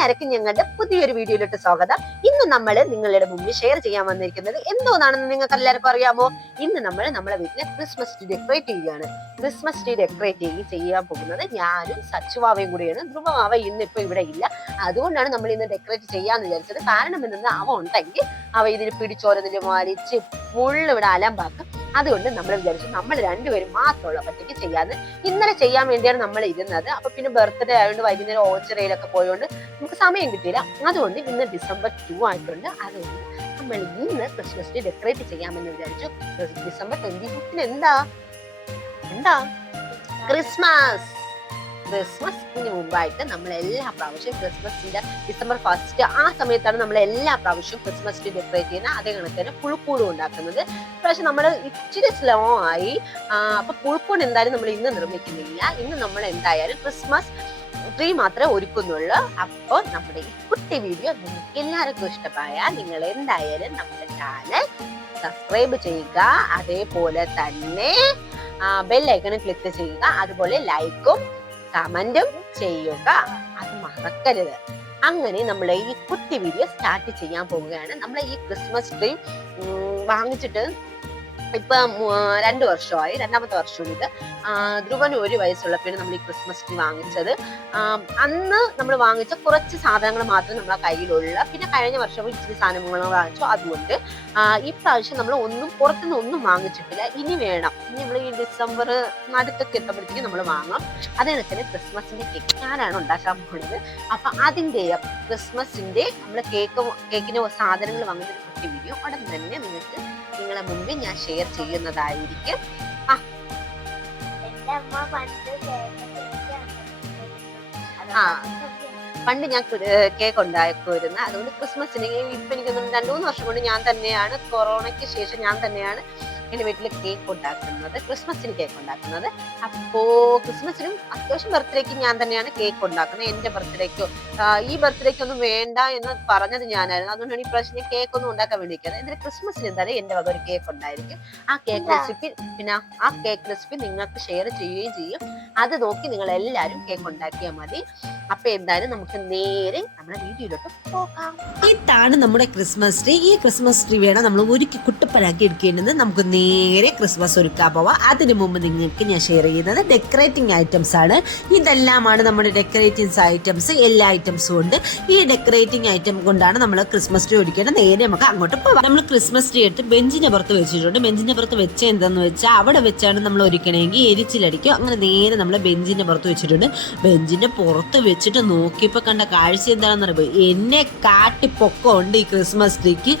എല്ലാവർക്കും ഞങ്ങളുടെ പുതിയൊരു വീഡിയോയിലോട്ട് സ്വാഗതം. ഇന്ന് നമ്മൾ നിങ്ങളുടെ മുമ്പിൽ ഷെയർ ചെയ്യാൻ വന്നിരിക്കുന്നത് എന്തോന്നാണെന്ന് നിങ്ങൾക്ക് എല്ലാവർക്കും അറിയാമോ? ഇന്ന് നമ്മൾ നമ്മളെ വീട്ടിലെ ക്രിസ്മസ് ട്രീ ഡെക്കറേറ്റ് ചെയ്യുകയാണ്. ക്രിസ്മസ് ട്രീ ഡെക്കറേറ്റ് ചെയ്യാൻ പോകുന്നത് ഞാനും സച്ചുവാവയും കൂടിയാണ്. ധ്രുവമാവ ഇന്നിപ്പോ ഇവിടെ ഇല്ല, അതുകൊണ്ടാണ് നമ്മൾ ഇന്ന് ഡെക്കറേറ്റ് ചെയ്യാന്ന് വിചാരിച്ചത്. കാരണം എന്തെന്ന്, അവ ഉണ്ടെങ്കിൽ അവ ഇതിൽ പിടിച്ചോരതിൽ വലിച്ച് ഫുള്ള് ഇവിടെ അലമ്പാക്കും. അതുകൊണ്ട് നമ്മൾ വിചാരിച്ചു നമ്മൾ രണ്ടുപേരും മാത്രമുള്ള പറ്റിക്ക് ചെയ്യാന്ന്. ഇന്നലെ ചെയ്യാൻ വേണ്ടിയാണ് നമ്മൾ ഇരുന്നത്. അപ്പൊ പിന്നെ ബർത്ത്ഡേ ആയതുകൊണ്ട് വൈകുന്നേരം ഓച്ചിറയിലൊക്കെ പോയതുകൊണ്ട് നമുക്ക് സമയം കിട്ടിയില്ല. അതുകൊണ്ട് ഇന്ന് December 2 ആയിട്ടുണ്ട്. അതുകൊണ്ട് നമ്മൾ ഇന്ന് ക്രിസ്മസ് ട്രീ ഡെക്കറേറ്റ് ചെയ്യാമെന്ന് വിചാരിച്ചു. December 25 എന്താ ക്രിസ്മസിന് മുമ്പായിട്ട് നമ്മൾ എല്ലാ പ്രാവശ്യവും ക്രിസ്മസിന്റെ December 1 ആ സമയത്താണ് നമ്മൾ എല്ലാ പ്രാവശ്യവും ക്രിസ്മസ് ട്രീ ഡെക്കറേറ്റ് ചെയ്യുന്നത്. അതേ കണക്കിന് പുഴുക്കൂടും ഉണ്ടാക്കുന്നത്. പക്ഷെ നമ്മൾ ഇച്ചിരി സ്ലോ ആയി. അപ്പൊ പുഴുക്കൂട് എന്തായാലും നമ്മൾ ഇന്ന് നിർമ്മിക്കുന്നില്ല. ഇന്ന് നമ്മൾ എന്തായാലും ക്രിസ്മസ് ട്രീ മാത്രമേ ഒരുക്കുന്നുള്ളൂ. അപ്പോൾ നമ്മുടെ ഈ കുട്ടി വീഡിയോ നിങ്ങൾക്ക് എല്ലാവർക്കും ഇഷ്ടമായാൽ നിങ്ങൾ എന്തായാലും നമ്മുടെ ചാനൽ സബ്സ്ക്രൈബ് ചെയ്യുക. അതേപോലെ തന്നെ ബെല്ലൈക്കണും ക്ലിക്ക് ചെയ്യുക. അതുപോലെ ലൈക്കും കമന്റും ചെയ്യുക, അത് മറക്കരുത്. അങ്ങനെ നമ്മൾ ഈ കുട്ടി വീഡിയോ സ്റ്റാർട്ട് ചെയ്യാൻ പോവുകയാണ്. നമ്മൾ ഈ ക്രിസ്മസ് ട്രീ വാങ്ങിച്ചിട്ട് ഇപ്പൊ 2 വർഷമായി, 2ാമത്തെ വർഷം ഇത്. ധ്രുവന് 1 വയസ്സുള്ളപ്പോഴാണ് നമ്മൾ ഈ ക്രിസ്മസ് ട്രീ വാങ്ങിച്ചത്. അന്ന് നമ്മൾ വാങ്ങിച്ച കുറച്ച് സാധനങ്ങൾ മാത്രമേ നമ്മളെ കയ്യിലുള്ള. പിന്നെ കഴിഞ്ഞ വർഷം ഇച്ചിരി സാധനങ്ങൾ വാങ്ങിച്ചു. അതുകൊണ്ട് ഈ പ്രാവശ്യം നമ്മൾ പുറത്തുനിന്ന് ഒന്നും വാങ്ങിച്ചിട്ടില്ല. ഇനി വേണം. ഇനി നമ്മൾ ഈ December നടുക്കൊക്കെ എത്തുമ്പോഴത്തേക്ക് നമ്മൾ വാങ്ങാം. അതേ തന്നെ ക്രിസ്മസിന്റെ കേക്ക് ഞാനാണ് ഉണ്ടാക്കാൻ പോകുന്നത്. അപ്പൊ അതിന്റെ ക്രിസ്മസിന്റെ നമ്മള് കേക്കിന് സാധനങ്ങൾ വാങ്ങുന്ന ഒരു കുട്ടി വീഡിയോ ഉടൻ തന്നെ നിങ്ങളെ മുമ്പിൽ ഞാൻ ഷെയർ ചെയ്യുന്നതായിരിക്കും. പണ്ട് ഞാൻ കേക്ക് ഉണ്ടാക്കുമായിരുന്നു. അതുകൊണ്ട് ക്രിസ്മസിന് ഇപ്പൊ എനിക്കൊന്നും 2-3 വർഷം കൊണ്ട് ഞാൻ തന്നെയാണ്, കൊറോണയ്ക്ക് ശേഷം ഞാൻ തന്നെയാണ് എന്റെ വീട്ടില് കേക്ക് ഉണ്ടാക്കുന്നത്, ക്രിസ്മസിന് കേക്ക് ഉണ്ടാക്കുന്നത്. അപ്പോ ക്രിസ്മസിനും അത്യാവശ്യം ബർത്ത്ഡേക്ക് ഞാൻ തന്നെയാണ് കേക്ക് ഉണ്ടാക്കുന്നത്. എന്റെ ബർത്ത്ഡേക്കോ ഈ ബർത്ത്ഡേക്ക് ഒന്നും വേണ്ട എന്ന് പറഞ്ഞത് ഞാനായിരുന്നു. അതുകൊണ്ടാണ് ഈ പ്രാവശ്യം ഞാൻ കേക്ക് ഒന്നും ഉണ്ടാക്കാൻ വേണ്ടിയിരിക്കുന്നത്. എന്നിട്ട് ക്രിസ്മസിന് എന്തായാലും എന്റെ വക ഒരു കേക്ക് ഉണ്ടായിരിക്കും. ആ കേക്ക് റെസിപ്പി നിങ്ങൾക്ക് ഷെയർ ചെയ്യുകയും ചെയ്യും. അത് നോക്കി നിങ്ങൾ എല്ലാവരും കേക്ക് ഉണ്ടാക്കിയാൽ മതി. അപ്പൊ എന്തായാലും നമുക്ക് നേരെ നമ്മുടെ വീഡിയോയിലോട്ട് പോകാം. ഇതാണ് നമ്മുടെ ക്രിസ്മസ് ട്രീ. ഈ ക്രിസ്മസ് ട്രീ വേണം നമ്മൾ ഒരുക്കി കുട്ടപ്പനാക്കി എടുക്കേണ്ടത്. നമുക്ക് നേരെ ക്രിസ്മസ് ഒരുക്കാൻ പോവാം. അതിനു മുമ്പ് നിങ്ങൾക്ക് ഞാൻ ഷെയർ ചെയ്യുന്നത് ഡെക്കറേറ്റിംഗ് ഐറ്റംസ് ആണ്. ഇതെല്ലാമാണ് നമ്മുടെ ഡെക്കറേറ്റിംഗ് ഐറ്റംസ്. എല്ലാ ഐറ്റംസും ഉണ്ട്. ഈ ഡെക്കറേറ്റിംഗ് ഐറ്റം കൊണ്ടാണ് നമ്മൾ ക്രിസ്മസ് ട്രീ ഒരുക്കേണ്ടത്. നേരെ നമുക്ക് അങ്ങോട്ട് പോവാം. നമ്മൾ ക്രിസ്മസ് ട്രീ എടുത്ത് ബെഞ്ചിന്റെ പുറത്ത് വെച്ചിട്ടുണ്ട്. ബെഞ്ചിന്റെ പുറത്ത് വെച്ച എന്താന്ന് വെച്ചാൽ അവിടെ വെച്ചാണ് നമ്മൾ ഒരുക്കണമെങ്കിൽ എരിച്ചിലടിക്കും. അങ്ങനെ നേരെ നമ്മൾ ബെഞ്ചിന്റെ പുറത്ത് വെച്ചിട്ടുണ്ട്. ബെഞ്ചിന്റെ പുറത്ത് വെച്ചിട്ട് നോക്കിയപ്പോ കണ്ട കാഴ്ച എന്താണെന്ന് അറിയാം. എന്നെ കാട്ടിപ്പൊക്കമുണ്ട് ഈ ക്രിസ്മസ് ട്രീക്ക്.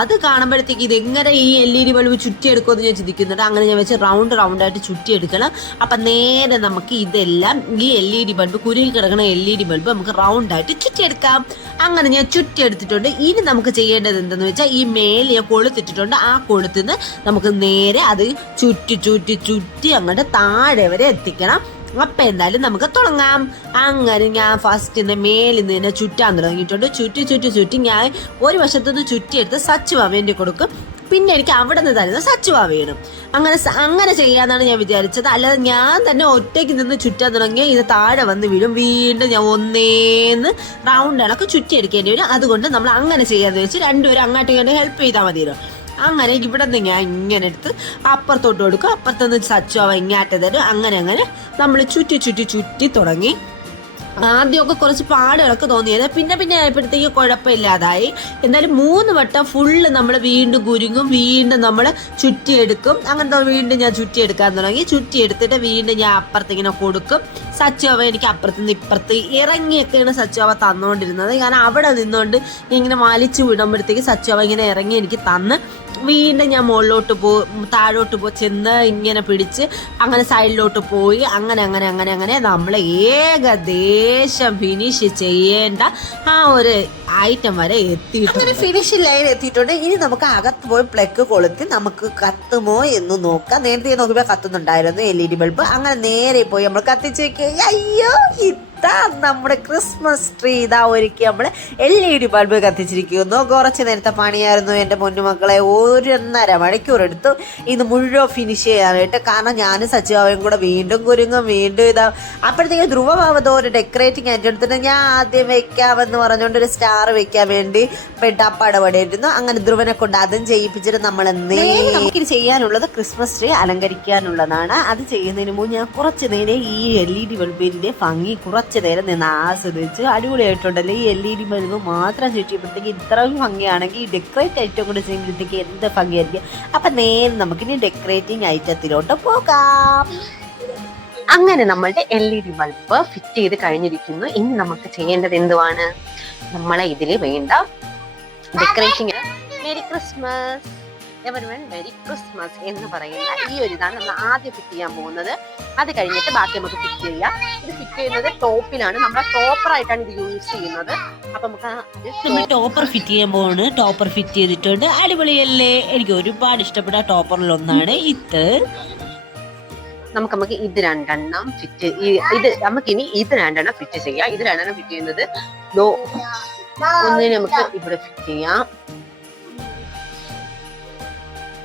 അത് കാണുമ്പോഴത്തേക്ക് ഇതെങ്ങനെ ഈ LED ബൾബ് ചുറ്റിയെടുക്കുമെന്ന് ഞാൻ ചിന്തിക്കുന്നുണ്ട്. അങ്ങനെ ഞാൻ വെച്ച് റൗണ്ട് ആയിട്ട് ചുറ്റിയെടുക്കണം. അപ്പൊ നേരെ നമുക്ക് ഇതെല്ലാം ഈ LED ബൾബ്, കുരുവിൽ കിടക്കുന്ന LED ബൾബ് നമുക്ക് റൗണ്ടായിട്ട് ചുറ്റിയെടുക്കാം. അങ്ങനെ ഞാൻ ചുറ്റിയെടുത്തിട്ടുണ്ട്. ഇനി നമുക്ക് ചെയ്യേണ്ടത് എന്തെന്ന് വെച്ചാൽ ഈ മേൽ ഞാൻ കൊളുത്തിട്ടിട്ടുണ്ട്. ആ കൊളുത്തുനിന്ന് നമുക്ക് നേരെ അത് ചുറ്റി അങ്ങോട്ട് താഴെ വരെ എത്തിക്കണം. അപ്പൊ എന്തായാലും നമുക്ക് തുടങ്ങാം. അങ്ങനെ ഞാൻ ഫസ്റ്റ് മേലിൽ നിന്ന് ചുറ്റാൻ തുടങ്ങിയിട്ടുണ്ട്. ചുറ്റി ഞാൻ ഒരു വശത്തുനിന്ന് ചുറ്റിയെടുത്ത് സച്ചുവാവേണ്ടി കൊടുക്കും. പിന്നെ എനിക്ക് അവിടെ നിന്ന് തരുന്ന സച്ചുവാ വേണം. അങ്ങനെ ചെയ്യാന്നാണ് ഞാൻ വിചാരിച്ചത്. അല്ലാതെ ഞാൻ തന്നെ ഒറ്റയ്ക്ക് നിന്ന് ചുറ്റാൻ തുടങ്ങിയ ഇത് താഴെ വന്ന് വീഴും. വീണ്ടും ഞാൻ ഒന്നേന്ന് റൗണ്ട് അടക്കം ചുറ്റിയെടുക്കേണ്ടി വരും. അതുകൊണ്ട് നമ്മൾ അങ്ങനെ ചെയ്യാന്ന് വെച്ച് രണ്ടുപേരും അങ്ങോട്ടും ഇങ്ങോട്ടും ഹെൽപ്പ് ചെയ്താൽ മതിയല്ലോ. അങ്ങനെ ഇവിടെ നിന്ന് ഞാൻ ഇങ്ങനെ എടുത്ത് അപ്പുറത്തോട്ട് കൊടുക്കും. അപ്പുറത്തുനിന്ന് സച്ചുവ ഇങ്ങാട്ട് തരും. അങ്ങനെ നമ്മൾ ചുറ്റി തുടങ്ങി. ആദ്യമൊക്കെ കുറച്ച് പാടുകളൊക്കെ തോന്നിയത്. പിന്നെ ആയപ്പോഴത്തേക്ക് കുഴപ്പമില്ലാതായി. എന്നാലും 3 വട്ടം ഫുള്ള് നമ്മൾ വീണ്ടും കുരുങ്ങും. വീണ്ടും നമ്മൾ ചുറ്റിയെടുക്കും. അങ്ങനെ വീണ്ടും ഞാൻ ചുറ്റിയെടുക്കാൻ തുടങ്ങി. ചുറ്റിയെടുത്തിട്ട് വീണ്ടും ഞാൻ അപ്പുറത്തിങ്ങനെ കൊടുക്കും. സച്ചുവ എനിക്ക് അപ്പുറത്തുനിന്ന് ഇപ്പുറത്ത് ഇറങ്ങിയൊക്കെയാണ് സച്ചുവ തന്നുകൊണ്ടിരുന്നത്. കാരണം അവിടെ നിന്നുകൊണ്ട് ഇങ്ങനെ വലിച്ചു വിടുമ്പോഴത്തേക്ക് സച്ചുവ ഇങ്ങനെ ഇറങ്ങി എനിക്ക് തന്ന് വീണ്ടും ഞാൻ മുകളിലോട്ട് താഴോട്ട് ചെന്ന് ഇങ്ങനെ പിടിച്ച് അങ്ങനെ സൈഡിലോട്ട് പോയി. അങ്ങനെ നമ്മൾ ഏകദേശം ഫിനിഷ് ചെയ്യേണ്ട ആ ഒരു ഐറ്റം വരെ എത്തിയിട്ടുണ്ട്. ഫിനിഷിംഗ് ലൈൻ എത്തിയിട്ടുണ്ട്. ഇനി നമുക്ക് അകത്ത് പോയി പ്ലഗ് കൊളുത്തി നമുക്ക് കത്തുമോ എന്ന് നോക്കാം. നേരത്തെ നോക്കിയപ്പോൾ കത്തുന്നുണ്ടായിരുന്നു LED ബൾബ്. അങ്ങനെ നേരെ പോയി നമ്മൾ കത്തിച്ച് വെക്കുക. അയ്യോ, ഇതാ നമ്മുടെ ക്രിസ്മസ് ട്രീ ഇതാ ഒരുക്കി നമ്മൾ LED ബൾബ് കത്തിച്ചിരിക്കുന്നു. കുറച്ച് നേരത്തെ പണിയായിരുന്നു എൻ്റെ പൊന്നുമക്കളെ. 1.5 മണിക്കൂർ എടുത്തു ഇത് മുഴുവൻ ഫിനിഷ് ചെയ്യാനായിട്ട്. കാരണം ഞാനും സച്ചിവാവയും കൂടെ വീണ്ടും കുരുങ്ങും, വീണ്ടും ഇതാ. അപ്പോഴത്തേക്ക് ധ്രുവഭാവതോ ഒരു ഡെക്കറേറ്റിംഗ് ആയിട്ട് എടുത്തിട്ട് ഞാൻ ആദ്യം വെക്കാമെന്ന് പറഞ്ഞുകൊണ്ട് ഒരു സ്റ്റാർ വെക്കാൻ വേണ്ടി പെട്ടാപ്പടപടിയിരുന്നു. അങ്ങനെ ധ്രുവനെ കൊണ്ട് അതും ചെയ്യിപ്പിച്ചിട്ട് നമ്മൾ നമുക്കിത് ചെയ്യാനുള്ളത് ക്രിസ്മസ് ട്രീ അലങ്കരിക്കാനുള്ളതാണ്. അത് ചെയ്യുന്നതിന് മുമ്പ് ഞാൻ കുറച്ച് നേരം ഈ LED ബൾബിൻ്റെ ഭംഗി കുറച്ച് നേരം നിന്ന് ആസ്വദിച്ച് അടിപൊളിയായിട്ടുണ്ടല്ലോ. ഈ LED ബൾബ് മാത്രം ചുറ്റിയപ്പോഴത്തേക്ക് ഇത്രയും ഭംഗിയാണെങ്കിൽ ഈ ഡെക്കറേറ്റ് ഐറ്റം കൂടെ ചെയ്യുമ്പോഴത്തേക്ക് എന്ത് ഭംഗിയായിരിക്കും. അപ്പം നേരെ നമുക്കിനി ഡെക്കറേറ്റിംഗ് ഐറ്റത്തിലോട്ട് പോകാം. അങ്ങനെ നമ്മളുടെ LED ബൾബ് ഫിറ്റ് ചെയ്ത് കഴിഞ്ഞിരിക്കുന്നു. ഇനി നമുക്ക് ചെയ്യേണ്ടത് എന്തുവാണ്? നമ്മളെ ഇതിൽ വേണ്ട decorating. Merry Christmas everyone, merry Christmas എന്ന് പറയുന്ന ഈ ഒരു ഇതാണ് നമ്മൾ ആദ്യം ഫിറ്റ് ചെയ്യാൻ പോകുന്നത്. അത് കഴിഞ്ഞിട്ട് ബാക്കി നമുക്ക് ഫിറ്റ് ചെയ്യാം. ഇത് ഫിറ്റ് ചെയ്യുന്നത് ടോപ്പിലാണ്. നമ്മൾ ടോപ്പറായിട്ടാണ് ഇത് യൂസ് ചെയ്യുന്നത്. അപ്പൊ നമുക്ക് ടോപ്പർ ഫിറ്റ് ചെയ്യാൻ പോവാണ്. ടോപ്പർ ഫിറ്റ് ചെയ്തിട്ടുണ്ട്. അടിപൊളിയല്ലേ? എനിക്ക് ഒരുപാട് ഇഷ്ടപ്പെട്ട ടോപ്പറിലൊന്നാണ് ഇത്. നമുക്ക് ഇത് രണ്ടെണ്ണം ഫിറ്റ് നമുക്കിനി ഇത് രണ്ടെണ്ണം ഫിറ്റ് ചെയ്യാം. ഇത് രണ്ടെണ്ണം ഫിറ്റ് ചെയ്യുന്നത് ഒന്നിന് നമുക്ക് ഇവിടെ ഫിറ്റ് ചെയ്യാം,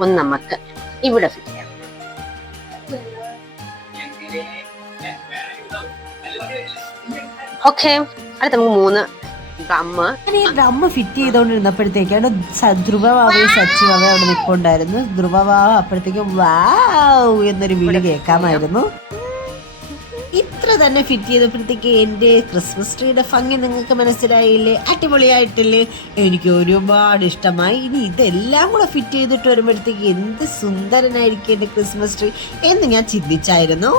ഒന്ന് നമുക്ക് ഇവിടെ ഫിറ്റ് ചെയ്യാം. ഓക്കെ, അടുത്ത നമുക്ക് 3 ഡ്രം ഫിറ്റ് ചെയ്തോണ്ടിരുന്നപ്പോഴത്തേക്കാണ് ധ്രുവഭാവയും സച്ചിവാവയും അവിടെ നിൽപ്പുണ്ടായിരുന്നു. ധ്രുവഭാവ അപ്പോഴത്തേക്കും വാവ് എന്നൊരു വിളി കേൾക്കാമായിരുന്നു. ഇത്ര തന്നെ ഫിറ്റ് ചെയ്തപ്പോഴത്തേക്ക് എൻ്റെ ക്രിസ്മസ് ട്രീയുടെ ഭംഗി നിങ്ങൾക്ക് മനസ്സിലായില്ലേ? അടിപൊളിയായിട്ടില്ലേ? എനിക്ക് ഒരുപാട് ഇഷ്ടമായി. ഇനി ഇതെല്ലാം കൂടെ ഫിറ്റ് ചെയ്തിട്ട് വരുമ്പോഴത്തേക്ക് എന്ത് സുന്ദരനായിരിക്കും എൻ്റെ ക്രിസ്മസ് ട്രീ എന്ന് ഞാൻ ചിന്തിച്ചായിരുന്നു.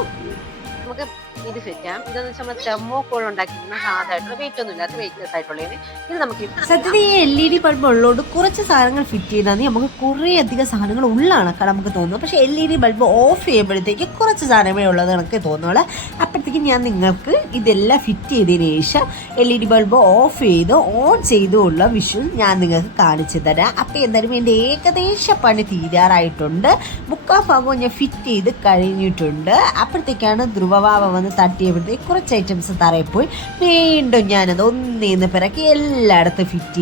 നമുക്ക് ഇത് ഫിറ്റ് ചെയ്യാം. ഇതെന്ന് വെച്ചാൽ നമ്മൾ തെർമോക്കോൾ ഉണ്ടാക്കിയിരുന്ന സാധാരണ വെയിറ്റ് ഒന്നും ഇല്ലാത്ത വെയിറ്റ്ലെസ് ആയിട്ടുള്ളത്. ഇത് നമുക്ക് സത്യത്തിൽ ഈ LED ബൾബ് ഉള്ളതുകൊണ്ട് കുറച്ച് സാധനങ്ങൾ ഫിറ്റ് ചെയ്താൽ നമുക്ക് കുറേ അധികം സാധനങ്ങൾ ഉള്ളതാണ് നമുക്ക് തോന്നുന്നത്. പക്ഷേ LED ബൾബ് ഓഫ് ചെയ്യുമ്പോഴത്തേക്ക് കുറച്ച് സാധനമേ ഉള്ളത് എനിക്ക് തോന്നുള്ളൂ. അപ്പോഴത്തേക്കും ഞാൻ നിങ്ങൾക്ക് ഇതെല്ലാം ഫിറ്റ് ചെയ്തതിന് ശേഷം LED ബൾബ് ഓഫ് ചെയ്ത് ഓൺ ചെയ്തുള്ള വിഷ്വൽ ഞാൻ നിങ്ങൾക്ക് കാണിച്ചു തരാം. അപ്പോൾ എന്തായാലും എൻ്റെ ഏകദേശ പണി തീരാറായിട്ടുണ്ട്. 3/4 ഭാഗവും ഞാൻ ഫിറ്റ് ചെയ്ത് കഴിഞ്ഞിട്ടുണ്ട്. അപ്പോഴത്തേക്കാണ് ധ്രുവഭാവ വന്ന് തട്ടിയപ്പോഴത്തേക്ക് കുറച്ച് ഐറ്റംസ് തറയിൽ പോയി. വീണ്ടും ഞാനത് ഒന്നേന്ന് പിറക്കി എല്ലായിടത്തും ഫിറ്റ്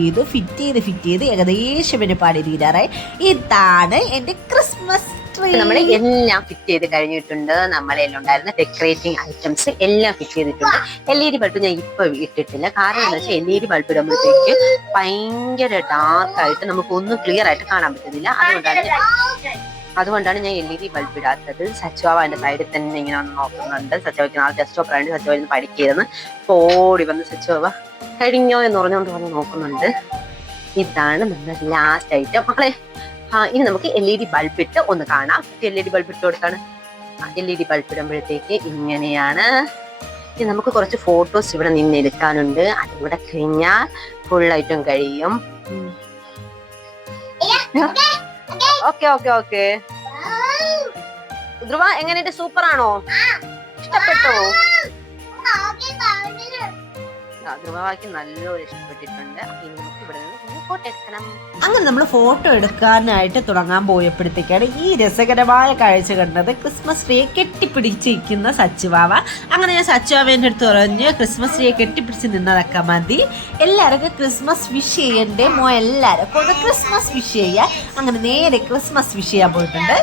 ചെയ്ത് ഏകദേശം എൻ്റെ പണി തീരാറായി. ഇതാണ് എൻ്റെ ക്രിസ്മസ് ട്രീ. നമ്മൾ എല്ലാം ഫിറ്റ് ചെയ്ത് കഴിഞ്ഞിട്ടുണ്ട്. നമ്മളെല്ലാം ഉണ്ടായിരുന്ന ഡെക്കറേറ്റിംഗ് ഐറ്റംസ് എല്ലാം ഫിറ്റ് ചെയ്തിട്ടുണ്ട്. LED ബൾബ് ഞാൻ ഇപ്പൊ ഇട്ടിട്ടില്ല. കാരണം എന്താ വെച്ചാൽ LED ബൾബ് ഇടുമ്പോഴത്തേക്ക് ഭയങ്കര ഡാർക്കായിട്ട് നമുക്കൊന്നും ക്ലിയർ ആയിട്ട് കാണാൻ പറ്റുന്നില്ല. അതുകൊണ്ടാണ് ഞാൻ LED ബൾബ് ഇടാത്തത്. സച്ചുവാവ എൻ്റെ സൈഡിൽ തന്നെ ഇങ്ങനെ വന്ന് നോക്കുന്നുണ്ട്. സച്ചുവാക്ക് നാളെ ടെസ്റ്റ് ഓപ്പറായിട്ട് സച്ചുവാന്ന് പഠിക്കരുന്ന് ഓടി വന്ന് സച്ചുവാവ കഴിഞ്ഞോ എന്ന് പറഞ്ഞുകൊണ്ട് വന്ന് നോക്കുന്നുണ്ട്. ഇതാണ് നമ്മുടെ ലാസ്റ്റ് ഐറ്റം മക്കളെ. ഇനി നമുക്ക് LED ബൾബ് ഇട്ട് ഒന്ന് കാണാം. LED ബൾബ് ഇട്ട് കൊടുത്താണ്. LED ബൾബ് ഇടുമ്പോഴത്തേക്ക് ഇങ്ങനെയാണ്. ഇനി നമുക്ക് കുറച്ച് ഫോട്ടോസ് ഇവിടെ നിന്ന് എടുക്കാനുണ്ട്. അതിവിടെ കഴിഞ്ഞാൽ ഫുൾ ഐറ്റം കഴിയും. ഓക്കെ ധ്രുവ എങ്ങനെയുണ്ട്? സൂപ്പർ ആണോ? ഇഷ്ടപ്പെട്ടോ? ധ്രുവയ്ക്ക് നല്ലോണം ഇഷ്ടപ്പെട്ടിട്ടുണ്ട്. ഇനി നമുക്ക് ഇവിടെ നിന്ന് ഫോട്ടോ എടുക്കണം. അങ്ങനെ നമ്മൾ ഫോട്ടോ എടുക്കാനായിട്ട് തുടങ്ങാൻ പോയപ്പോഴത്തേക്കാണ് ഈ രസകരമായ കാഴ്ച കണ്ടത്. ക്രിസ്മസ് ട്രീയെ കെട്ടിപ്പിടിച്ചിരിക്കുന്ന സച്ചുവാവ. അങ്ങനെ ഞാൻ സച്ചുവാവേൻ്റെ അടുത്ത് പറഞ്ഞു ക്രിസ്മസ് ട്രീയെ കെട്ടിപ്പിടിച്ച് നിന്നതൊക്കെ മതി, എല്ലാവർക്കും ക്രിസ്മസ് വിഷ് ചെയ്യണ്ടേ മോ, എല്ലാവർക്കും കൊണ്ട് ക്രിസ്മസ് വിഷ് ചെയ്യാൻ. അങ്ങനെ നേരെ ക്രിസ്മസ് വിഷ് ചെയ്യാൻ പോയിട്ടുണ്ട്.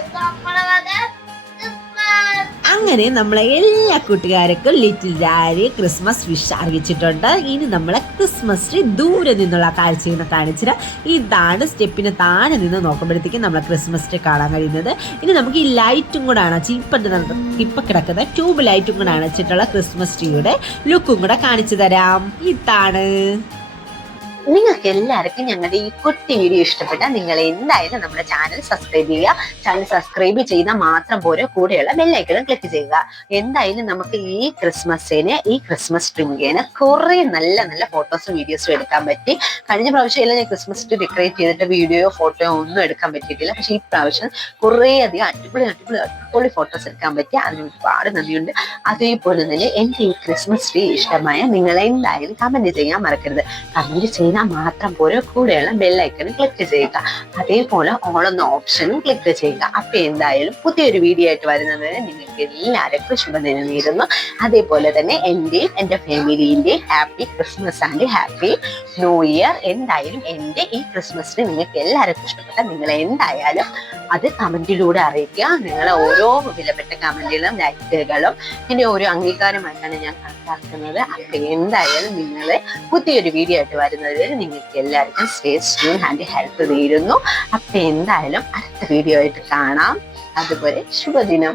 അങ്ങനെ നമ്മളെ എല്ലാ കൂട്ടുകാർക്കും ലിറ്റിൽ ഡാഡി ക്രിസ്മസ് വിഷ് അറിയിച്ചിട്ടുണ്ട്. ഇനി നമ്മളെ ക്രിസ്മസ് ട്രീ ദൂരെ നിന്നുള്ള കാഴ്ചയെന്ന് കാണിച്ചിട്ട് ഇതാണ് സ്റ്റെപ്പിന് താഴെ നിന്ന് നോക്കുമ്പോഴത്തേക്കും നമ്മളെ ക്രിസ്മസ് ട്രീ കാണാൻ കഴിയുന്നത്. ഇനി നമുക്ക് ഈ ലൈറ്റും കൂടെ അണച്ച് ഇപ്പൊ കിടക്കുന്ന ട്യൂബ് ലൈറ്റും കൂടെ അണച്ചിട്ടുള്ള ക്രിസ്മസ് ട്രീയുടെ ലുക്കും കൂടെ കാണിച്ചു തരാം. ഇതാണ്. നിങ്ങൾക്ക് എല്ലാവർക്കും ഞങ്ങളുടെ ഈ കുട്ടി വീഡിയോ ഇഷ്ടപ്പെട്ടാൽ നിങ്ങൾ എന്തായാലും നമ്മുടെ ചാനൽ സബ്സ്ക്രൈബ് ചെയ്യുക. ചാനൽ സബ്സ്ക്രൈബ് ചെയ്താൽ മാത്രം പോരെ, കൂടെയുള്ള ബെല്ലൈക്കണും ക്ലിക്ക് ചെയ്യുക. എന്തായാലും നമുക്ക് ഈ ക്രിസ്മസ് ട്രീന് കുറെ നല്ല നല്ല ഫോട്ടോസും വീഡിയോസും എടുക്കാൻ പറ്റി. കഴിഞ്ഞ പ്രാവശ്യം എല്ലാം ഞാൻ ക്രിസ്മസ് ട്രീ ഡെക്കറേറ്റ് ചെയ്തിട്ട് വീഡിയോയോ ഫോട്ടോയോ ഒന്നും എടുക്കാൻ പറ്റിയിട്ടില്ല. പക്ഷെ ഈ പ്രാവശ്യം കുറേ അധികം അടിപൊളി ഫോട്ടോസ് എടുക്കാൻ പറ്റി. അതിന് ഒരുപാട് നന്ദിയുണ്ട്. അതേപോലെ തന്നെ എൻ്റെ ഈ ക്രിസ്മസ് ട്രീ ഇഷ്ടമായ നിങ്ങൾ എന്തായാലും കമന്റ് ചെയ്യാൻ മറക്കരുത്. കമന്റ് ചെയ്ത് ചെയ്താൽ മാത്രം പോരെ, കൂടെയുള്ള ബെല്ലൈക്കൺ ക്ലിക്ക് ചെയ്യുക. അതേപോലെ ഓൾ എന്ന ഓപ്ഷനും ക്ലിക്ക് ചെയ്യുക. അപ്പൊ എന്തായാലും പുതിയൊരു വീഡിയോ ആയിട്ട് വരുന്നതിന് നിങ്ങൾക്ക് എല്ലാവർക്കും ശുഭദിനം നേരുന്നു. അതേപോലെ തന്നെ എന്റെയും എന്റെ ഫാമിലിന്റെയും happy Christmas and happy New Year. എന്തായാലും എന്റെ ഈ ക്രിസ്മസിന് നിങ്ങൾക്ക് എല്ലാവർക്കും ഇഷ്ടപ്പെട്ട നിങ്ങൾ എന്തായാലും അത് കമന്റിലൂടെ അറിയിക്കുക. നിങ്ങളെ ഓരോ വിലപ്പെട്ട കമന്റുകളും ലൈക്കുകളും എന്റെ ഓരോ അംഗീകാരമായിട്ടാണ് ഞാൻ കണക്കാക്കുന്നത്. അപ്പൊ എന്തായാലും നിങ്ങൾ പുതിയൊരു വീഡിയോ ആയിട്ട് വരുന്നതിൽ നിങ്ങൾക്ക് എല്ലാവർക്കും സ്റ്റേ ട്യൂൺ ആൻഡ് ഹെൽത്ത് നേരുന്നു. അപ്പൊ എന്തായാലും അടുത്ത വീഡിയോ ആയിട്ട് കാണാം. അതുപോലെ ശുഭദിനം.